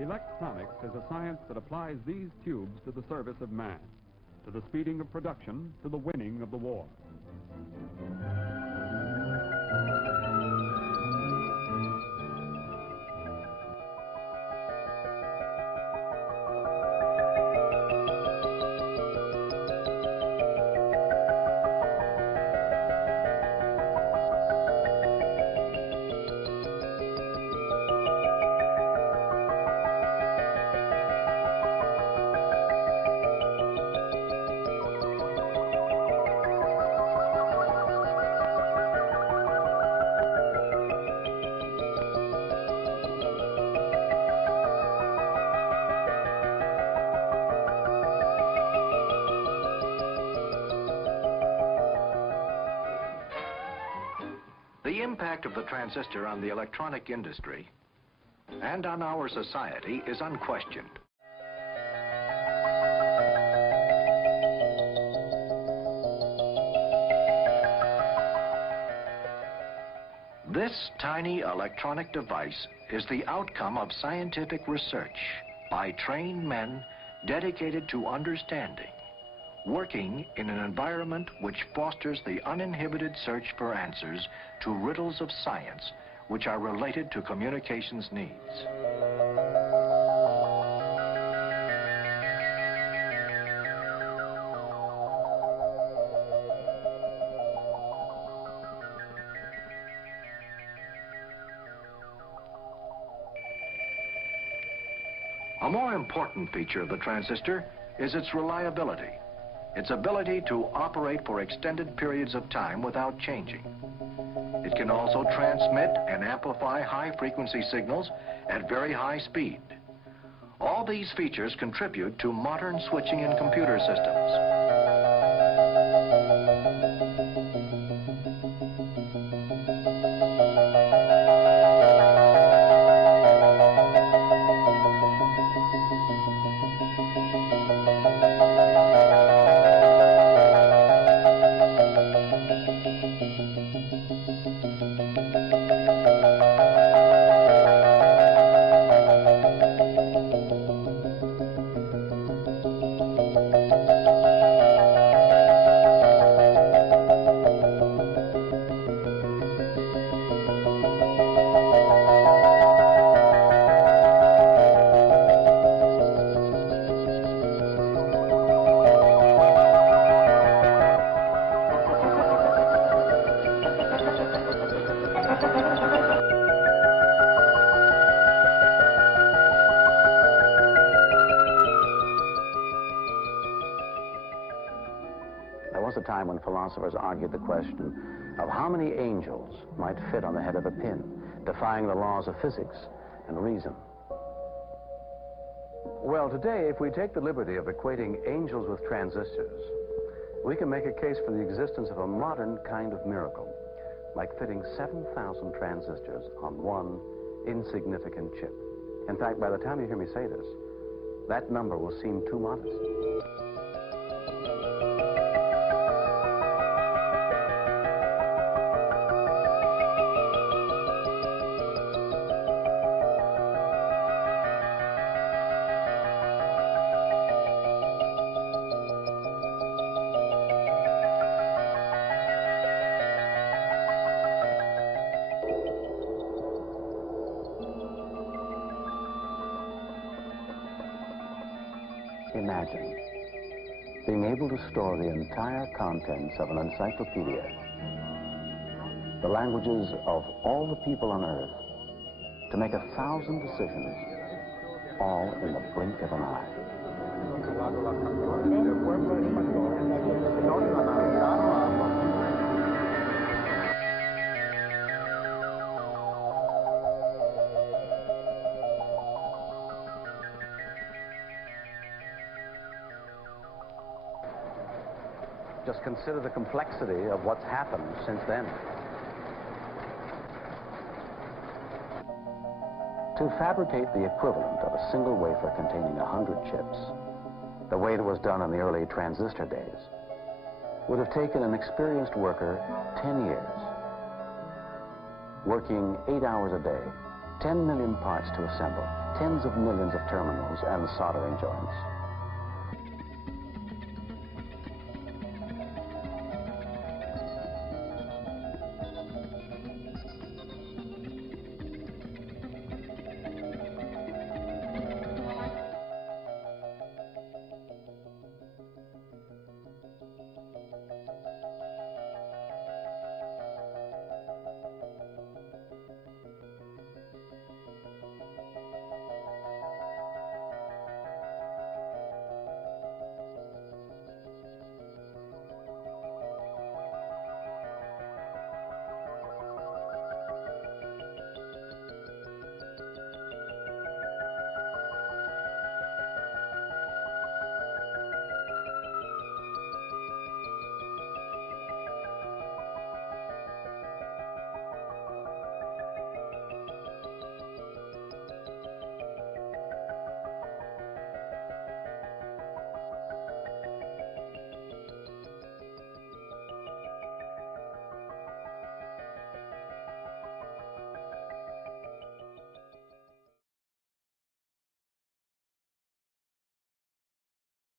Electronics is a science that applies these tubes to the service of man, to the speeding of production, to the winning of the war. The impact of the transistor on the electronic industry and on our society is unquestioned. This tiny electronic device is the outcome of scientific research by trained men dedicated to understanding, working in an environment which fosters the uninhibited search for answers to riddles of science which are related to communications needs. A more important feature of the transistor is its reliability, its ability to operate for extended periods of time without changing. It can also transmit and amplify high-frequency signals at very high speed. All these features contribute to modern switching in computer systems. There was a time when philosophers argued the question of how many angels might fit on the head of a pin, defying the laws of physics and reason. Well, today, if we take the liberty of equating angels with transistors, we can make a case for the existence of a modern kind of miracle, like fitting 7,000 transistors on one insignificant chip. In fact, by the time you hear me say this, that number will seem too modest. Imagine being able to store the entire contents of an encyclopedia, the languages of all the people on Earth, to make 1,000 decisions, all in the blink of an eye. Just consider the complexity of what's happened since then. To fabricate the equivalent of a single wafer containing 100 chips, the way it was done in the early transistor days, would have taken an experienced worker 10 years, working 8 hours a day, 10 million parts to assemble, tens of millions of terminals and soldering joints.